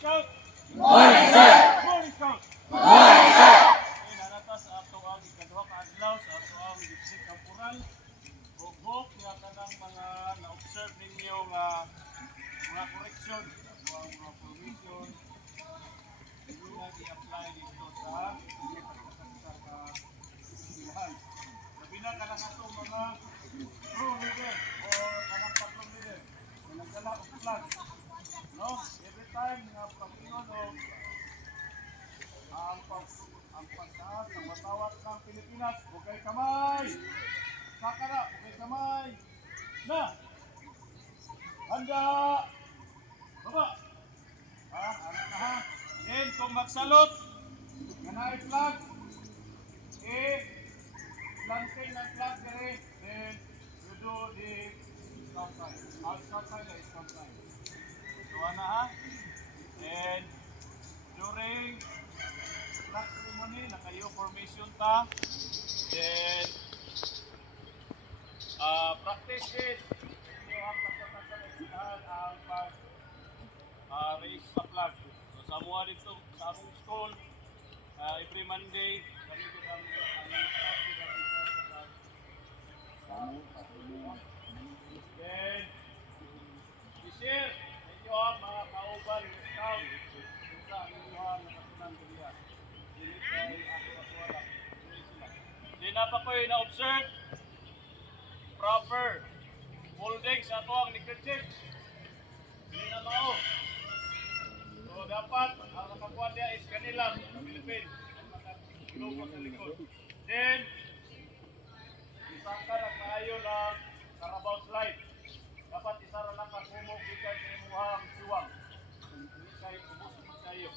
Scout! Morning, sir! Morning, Scout! Morning, sir! Okay, narata sa ato ang ikaduha ka adlaw sa ato ang district temporal. Bugok niya ka ng mga na-observe ninyo nga mga correction. Ato ang mga provision. Hindi nga i-apply dito sa pagkakasa ka eskwelahan. Sabi na ka lang ato mga crew leader o kanang patrol leader. Nagdala og flag. No? Every time nga pag-ingon o ang pagtaas ng watawat ng Pilipinas, bukay kamay! Sakara, bukay kamay! Na! Handa! Baba! Ha? Ano na ha? Then, kung magsalot, nga na flag, planting ng flag dere, then, you do the scout sign. Scout sign na scout sign. So, ano ha? And, during flag ceremony, nakayo formation ta. Then, practice is, inyo ang pagkakasalahan ang pag-raise sa flag. So, sa mga dito, sa among school, every Monday, kami ko ang staff ko kami sa flag. Then, this year, inyo ang mga kauban ng scout. Sa inyo ang nakatunan diriya. Dili kay ako wala. Di na pa ko na-observe proper holding sa ito ang neckerchief. Hindi na mao. So dapat ang nakakuha niya is kanila sa Philippines. Ang nakatulog sa likod. Then, isang ka nagmaayo ng Carabao slide. Dapat isa na lang kakumog gikan sa imuhang siwang. Hindi kayo kumusog kayo.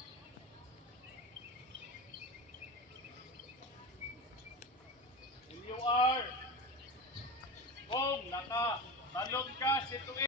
When you are kung nakabalog ka situin